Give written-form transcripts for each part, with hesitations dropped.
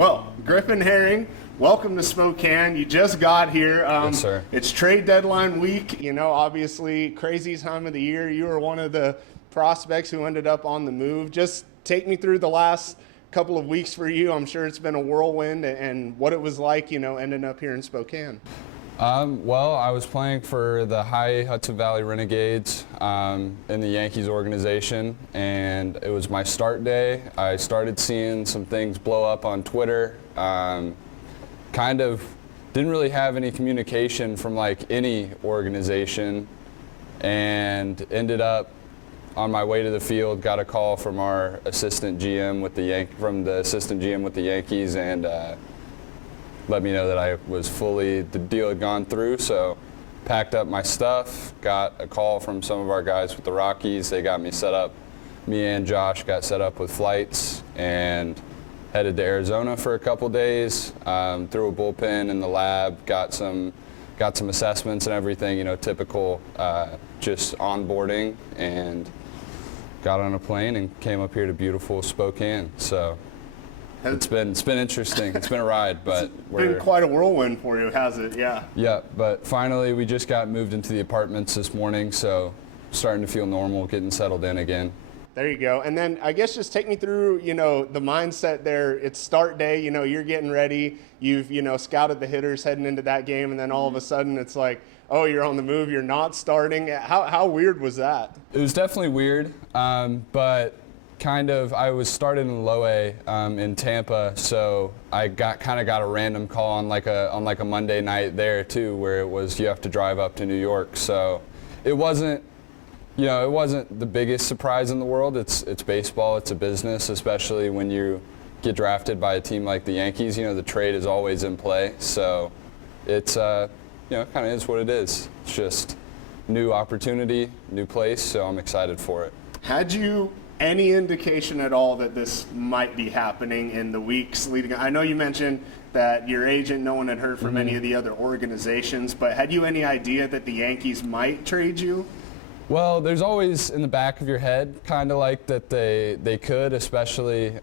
Well, Griffin Herring, welcome to Spokane. You just got here. Yes, sir. It's trade deadline week. You know, obviously, crazy time of the year. You were one of the prospects who ended up on the move. Just take me through the last couple of weeks for you. I'm sure it's been a whirlwind, and what it was like, ending up here in Spokane. Well, I was playing for the High Hudson Valley Renegades in the Yankees organization, and it was my start day. I started seeing some things blow up on Twitter. Kind of didn't really have any communication from like any organization, and ended up on my way to the field, got a call from our assistant GM with the assistant GM with the Yankees, and let me know that the deal had gone through. So packed up my stuff, got a call from some of our guys with the Rockies. They got me set up. Me and Josh got set up with flights and headed to Arizona for a couple days. Threw a bullpen in the lab, got some assessments and everything, typical just onboarding, and got on a plane and came up here to beautiful Spokane. So it's been interesting. It's been a ride, but it's been quite a whirlwind for you, has it? Yeah. Yeah, but finally we just got moved into the apartments this morning, so starting to feel normal, getting settled in again. There you go. And then I guess just take me through, the mindset there. It's start day, you're getting ready. You've, scouted the hitters heading into that game, and then all of a sudden it's like, oh, you're on the move, you're not starting. How weird was that? It was definitely weird, but I was started in low A in Tampa, so I got a random call on like a Monday night there too, where it was you have to drive up to New York. So it wasn't the biggest surprise in the world. It's baseball, it's a business, especially when you get drafted by a team like the Yankees. The trade is always in play, so it's kind of is what it is. It's just new opportunity, new place, so I'm excited for it. Had you any indication at all that this might be happening in the weeks leading? I know you mentioned that your agent, no one had heard from any of the other organizations, but had you any idea that the Yankees might trade you? Well, there's always in the back of your head kind of like that they could, especially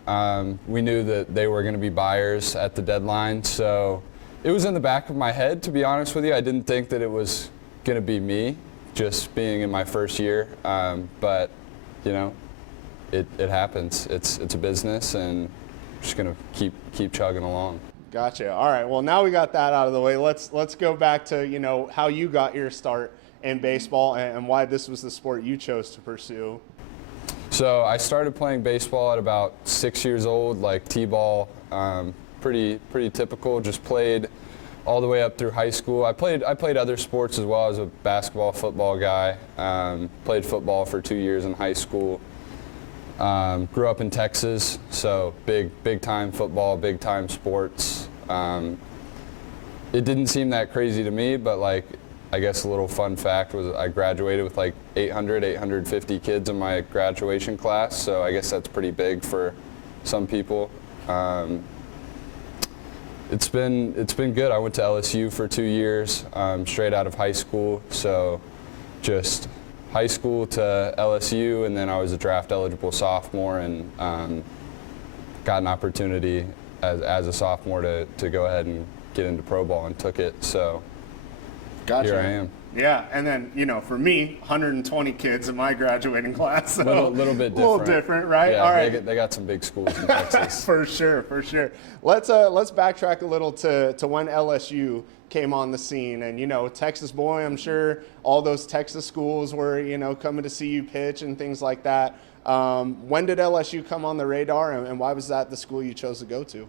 we knew that they were going to be buyers at the deadline, so it was in the back of my head, to be honest with you. I didn't think that it was going to be me, just being in my first year, but it happens. It's a business, and just going to keep chugging along. Gotcha. All right. Well, now we got that out of the way. Let's go back to how you got your start in baseball and why this was the sport you chose to pursue. So I started playing baseball at about 6 years old, like t-ball, pretty typical. Just played all the way up through high school. I played other sports as well. I was a basketball, football guy. Played football for 2 years in high school. Grew up in Texas, so big time football, big time sports. It didn't seem that crazy to me, but I guess a little fun fact was I graduated with 850 kids in my graduation class, so I guess that's pretty big for some people. It's been good. I went to LSU for 2 years, straight out of high school, so just high school to LSU, and then I was a draft eligible sophomore, and got an opportunity as a sophomore to go ahead and get into pro ball, and took it. So gotcha. Here I am. Yeah, and then for me, 120 kids in my graduating class, so little bit different. A little different, right? Yeah, all right. They got some big schools in Texas. For sure. Let's backtrack a little to when LSU came on the scene, and Texas boy, I'm sure all those Texas schools were coming to see you pitch and things like that. When did LSU come on the radar, and why was that the school you chose to go to?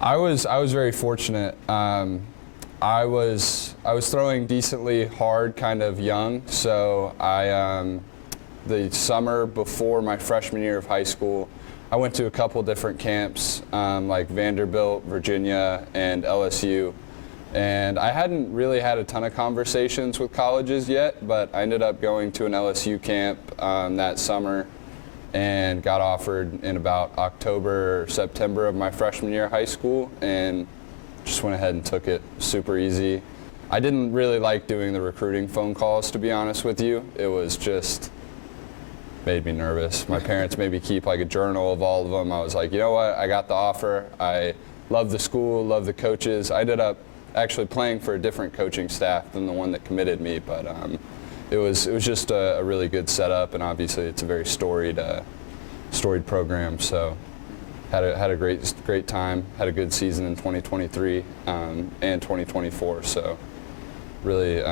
I was very fortunate. I was throwing decently hard, kind of young, so the summer before my freshman year of high school, I went to a couple different camps, like Vanderbilt, Virginia, and LSU. And I hadn't really had a ton of conversations with colleges yet, but I ended up going to an LSU camp that summer and got offered in about October or September of my freshman year of high school, and just went ahead and took it. Super easy. I didn't really like doing the recruiting phone calls, to be honest with you. It was just made me nervous. My parents made me keep like a journal of all of them. I was like, you know what, I got the offer. I loved the school, loved the coaches. I ended up actually playing for a different coaching staff than the one that committed me, but it was just a really good setup, and obviously it's a very storied program. So had a great time, had a good season in 2023 and 2024. So really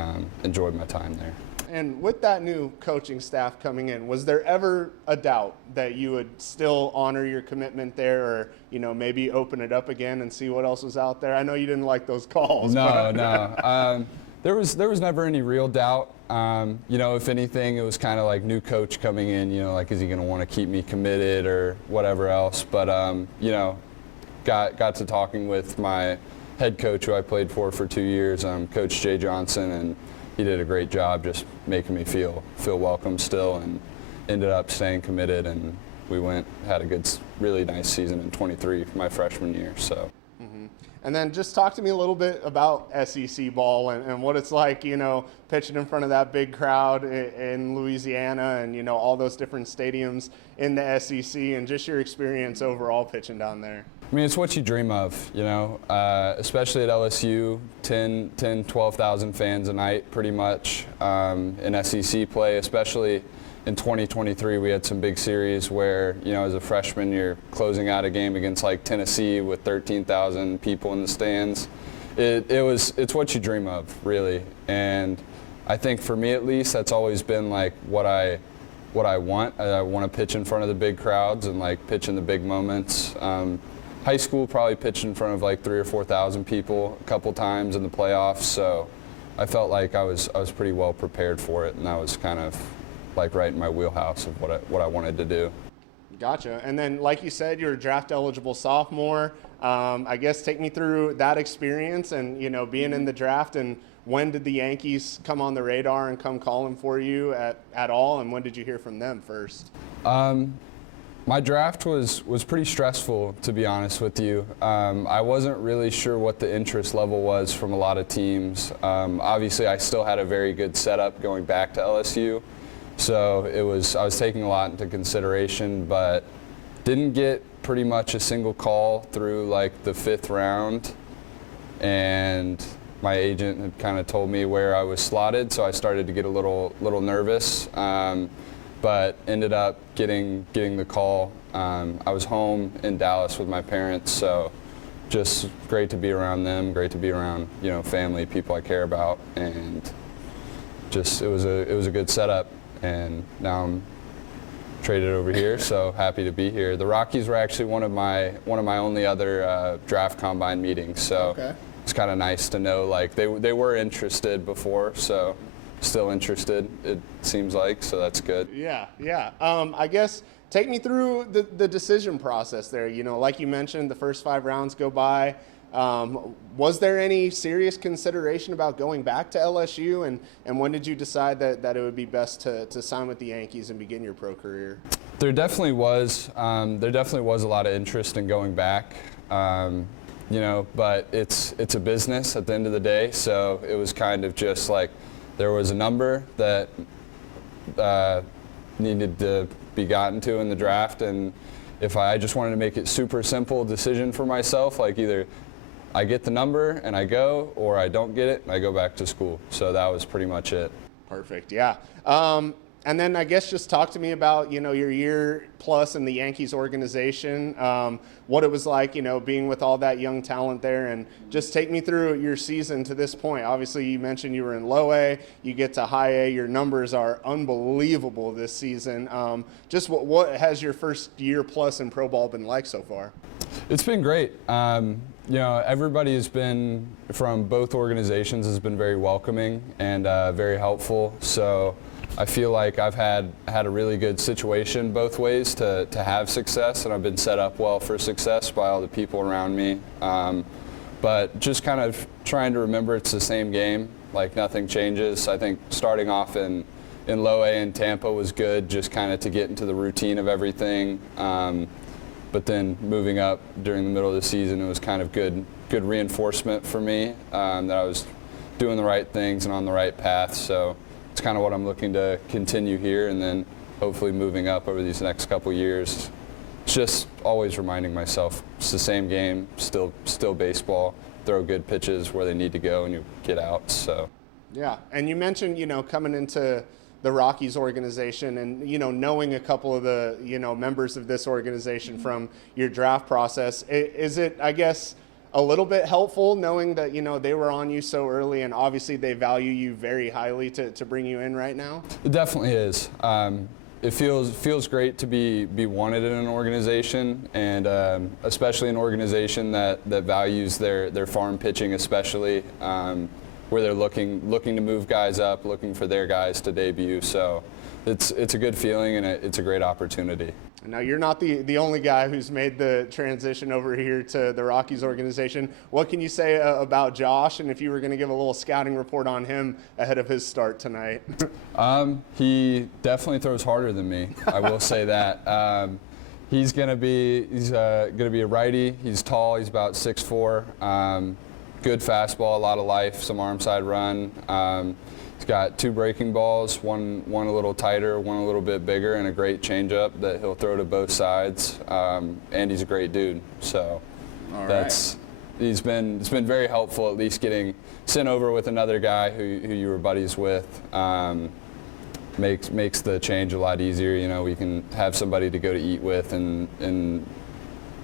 enjoyed my time there. And with that new coaching staff coming in, was there ever a doubt that you would still honor your commitment there, or maybe open it up again and see what else was out there? I know you didn't like those calls. No. There was never any real doubt. If anything, it was kind of like new coach coming in. Like, is he going to want to keep me committed or whatever else? But got to talking with my head coach, who I played for 2 years, Coach Jay Johnson, and he did a great job just making me feel welcome still, and ended up staying committed, and we had a really nice season in 23 my freshman year. So. And then just talk to me a little bit about SEC ball and what it's like, pitching in front of that big crowd in Louisiana and, all those different stadiums in the SEC, and just your experience overall pitching down there. I mean, it's what you dream of, especially at LSU, 12,000 fans a night pretty much in SEC play, especially in 2023. We had some big series where, as a freshman, you're closing out a game against like Tennessee with 13,000 people in the stands. It's what you dream of, really. And I think for me at least, that's always been like what I want. I want to pitch in front of the big crowds and like pitch in the big moments. High school, probably pitched in front of like 3,000 or 4,000 people a couple times in the playoffs, so I felt like I was pretty well prepared for it, and that was kind of like right in my wheelhouse of what I wanted to do. Gotcha. And then, like you said, you're a draft eligible sophomore. I guess take me through that experience and being in the draft, and when did the Yankees come on the radar and come calling for you at all, and when did you hear from them first? My draft was pretty stressful, to be honest with you. I wasn't really sure what the interest level was from a lot of teams. Obviously, I still had a very good setup going back to LSU, so I was taking a lot into consideration, but didn't get pretty much a single call through like the 5th round, and my agent had kind of told me where I was slotted, so I started to get a little nervous. But ended up getting the call. I was home in Dallas with my parents, so just great to be around them, great to be around family, people I care about, and just it was a good setup. And now I'm traded over here, so happy to be here. The Rockies were actually one of my only other draft combine meetings, so okay. It's kind of nice to know like they were interested before, so. Still interested, it seems like, so that's good. Yeah. I guess take me through the decision process there. Like you mentioned, the first 5 rounds go by. Was there any serious consideration about going back to LSU, and when did you decide that it would be best to sign with the Yankees and begin your pro career? There definitely was a lot of interest in going back. But it's a business at the end of the day, so it was kind of just like there was a number that needed to be gotten to in the draft, and if I just wanted to make it super simple decision for myself, like either I get the number and I go, or I don't get it and I go back to school. So that was pretty much it. Perfect, yeah. And then I guess just talk to me about, your year plus in the Yankees organization, what it was like, being with all that young talent there, and just take me through your season to this point. Obviously, you mentioned you were in low A, you get to high A, your numbers are unbelievable this season. Just what has your first year plus in pro ball been like so far? It's been great. Everybody has been, from both organizations, has been very welcoming and very helpful. So I feel like I've had a really good situation both ways to have success, and I've been set up well for success by all the people around me. But just kind of trying to remember it's the same game, like nothing changes. I think starting off in low A in Tampa was good, just kind of to get into the routine of everything. But then moving up during the middle of the season, it was kind of good reinforcement for me that I was doing the right things and on the right path. So it's kind of what I'm looking to continue here, and then hopefully moving up over these next couple years it's just always reminding myself it's the same game, still baseball. Throw good pitches where they need to go, and you get out. So. Yeah, and you mentioned, coming into the Rockies organization and, knowing a couple of the, members of this organization from your draft process. Is it, I guess, a little bit helpful knowing that, they were on you so early and obviously they value you very highly to bring you in right now? It definitely is. It feels great to be wanted in an organization, and especially an organization that values their farm pitching, especially where they're looking to move guys up, looking for their guys to debut. So it's a good feeling, and it's a great opportunity. Now, you're not the only guy who's made the transition over here to the Rockies organization. What can you say about Josh, and if you were going to give a little scouting report on him ahead of his start tonight? He definitely throws harder than me. I will say that. He's gonna be a righty. He's tall. He's about 6'4". Good fastball, a lot of life, some arm side run. He's got 2 breaking balls, one a little tighter, one a little bit bigger, and a great changeup that he'll throw to both sides. And he's a great dude. So it's been very helpful, at least getting sent over with another guy who you were buddies with. Makes the change a lot easier. We can have somebody to go to eat with in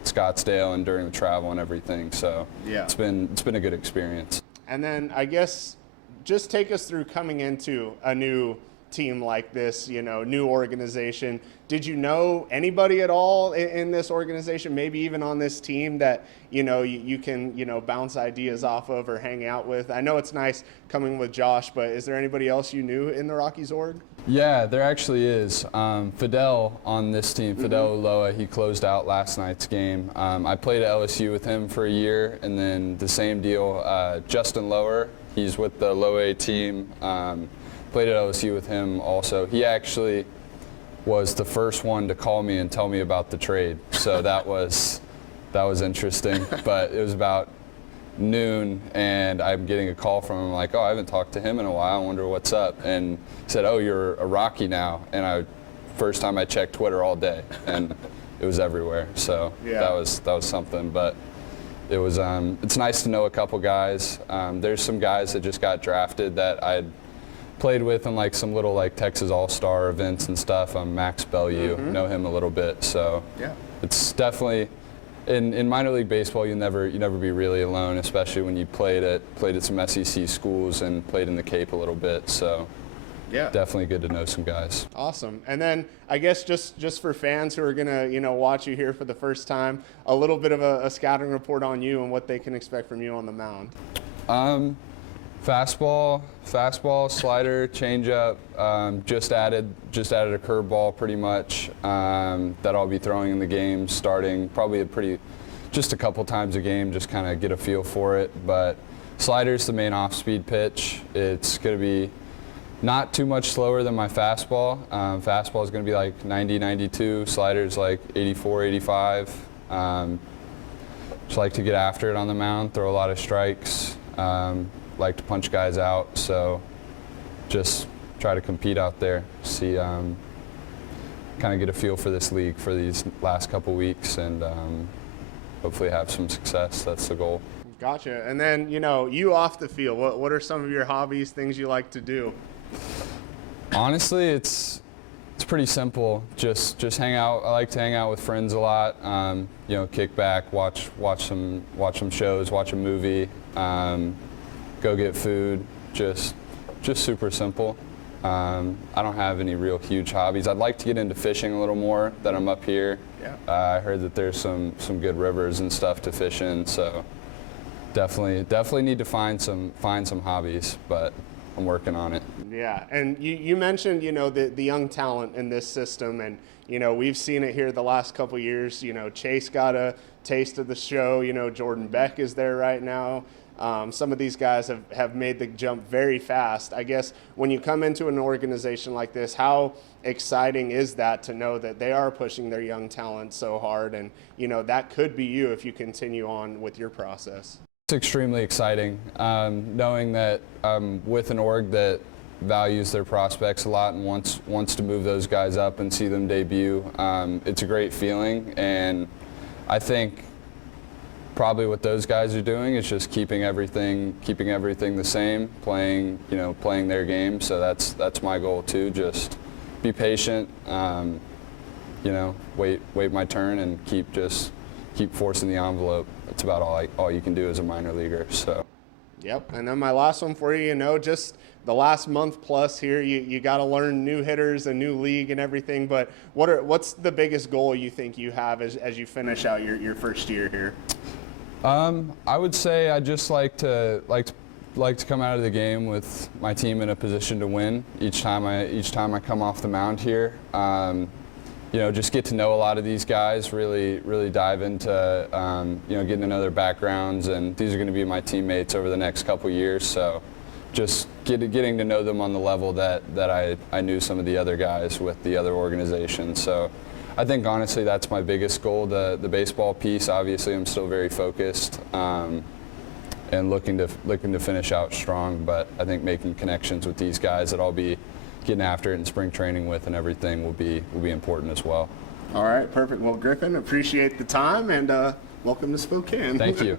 Scottsdale and during the travel and everything. So yeah, it's been a good experience. And then I guess just take us through coming into a new team like this, new organization. Did you know anybody at all in this organization, maybe even on this team that, you can, bounce ideas off of or hang out with? I know it's nice coming with Josh, but is there anybody else you knew in the Rockies org? Yeah, there actually is. Fidel on this team, Fidel Ulloa, he closed out last night's game. I played at LSU with him for a year, and then the same deal, Justin Lower, he's with the low A team. Played at LSU with him also. He actually was the first one to call me and tell me about the trade. So that was interesting. But it was about noon, and I'm getting a call from him like, oh, I haven't talked to him in a while. I wonder what's up. And he said, oh, you're a Rocky now. And first time I checked Twitter all day, and it was everywhere. So yeah, that was something. But it was it's nice to know a couple guys. There's some guys that just got drafted that I'd played with in like some little like Texas All-Star events and stuff. Max Bellew, know him a little bit. So yeah, it's definitely in minor league baseball. You never be really alone, especially when you played at some SEC schools and played in the Cape a little bit. So yeah, definitely good to know some guys. Awesome. And then I guess just for fans who are gonna watch you here for the first time, a little bit of a scouting report on you and what they can expect from you on the mound. Fastball, slider, changeup. Just added a curveball pretty much that I'll be throwing in the game, starting probably just a couple times a game, just kind of get a feel for it. But slider's the main off-speed pitch. It's going to be not too much slower than my fastball. Fastball is going to be like 90, 92. Slider's like 84, 85. Just like to get after it on the mound, throw a lot of strikes. Like to punch guys out, so just try to compete out there, see, kind of get a feel for this league for these last couple weeks, and hopefully have some success. That's the goal. Gotcha. And then, you off the field, what are some of your hobbies, things you like to do? Honestly, it's pretty simple. Just hang out. I like to hang out with friends a lot. Kick back, watch some shows, watch a movie. Go get food, just super simple. I don't have any real huge hobbies. I'd like to get into fishing a little more that I'm up here. Yeah. I heard that there's some good rivers and stuff to fish in, so definitely need to find some hobbies, but I'm working on it. Yeah, and you mentioned, the young talent in this system, and, we've seen it here the last couple years. Chase got a taste of the show. Jordan Beck is there right now. Some of these guys have made the jump very fast. I guess when you come into an organization like this, how exciting is that to know that they are pushing their young talent so hard, and that could be you if you continue on with your process? It's extremely exciting, knowing that I'm with an org that values their prospects a lot and wants to move those guys up and see them debut. It's a great feeling, and I think probably what those guys are doing is just keeping everything the same, playing their game. So that's my goal too. Just be patient, wait my turn, and keep forcing the envelope. That's about all you can do as a minor leaguer. So. Yep, and then my last one for you, just the last month plus here, you got to learn new hitters, a new league and everything, but what's the biggest goal you think you have as you finish out your first year here? I would say I just like to come out of the game with my team in a position to win each time I come off the mound here. Just get to know a lot of these guys, really dive into, getting to know their backgrounds, and these are going to be my teammates over the next couple years. So just getting to know them on the level that I knew some of the other guys with the other organizations. So I think honestly that's my biggest goal. The baseball piece, obviously I'm still very focused and looking to finish out strong, but I think making connections with these guys that I'll be getting after it in spring training with and everything will be important as well. All right, perfect. Well, Griffin, appreciate the time, and welcome to Spokane. Thank you.